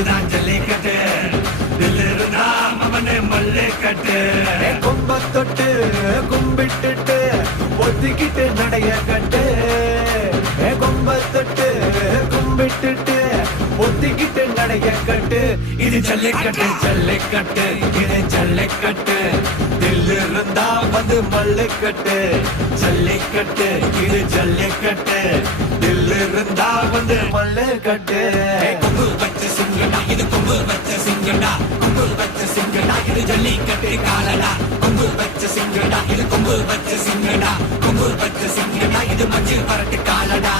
இதுதான் ஜல்லிக்கட்டு தில்லு இருந்தா அவனே மல்லிக்கட்டு கொம்ப தொட்டு கும்பிட்டுட்டு ஒத்திக்கிட்டு நடைய கட்டு கொம்ப தொட்டு கும்பிட்டுட்டு ஒத்திக்கிட்டு நடைய கட்டு இது ஜல்லிக்கட்டு ஜல்லிக்கட்டு இது ஜல்லிக்கட்டு தில்லு இருந்தா வந்து மல்லிக்கட்டு ஜல்லிக்கட்டு இது ஜல்லிக்கட்டு தில்லு இருந்தா வந்து மல்லிக்கட்டு கொம்பு வச்ச சிங்கடா இது கொம்பு வச்ச சிங்கடா கொம்பு வச்ச சிங்கடா இது ஜல்லிக்கட்டு காலடா கொம்பு வச்ச சிங்கடா இது கொம்பு வச்ச சிங்கடா கொம்பு வச்ச சிங்கடா இது மஞ்சள் பரட்டு காலடா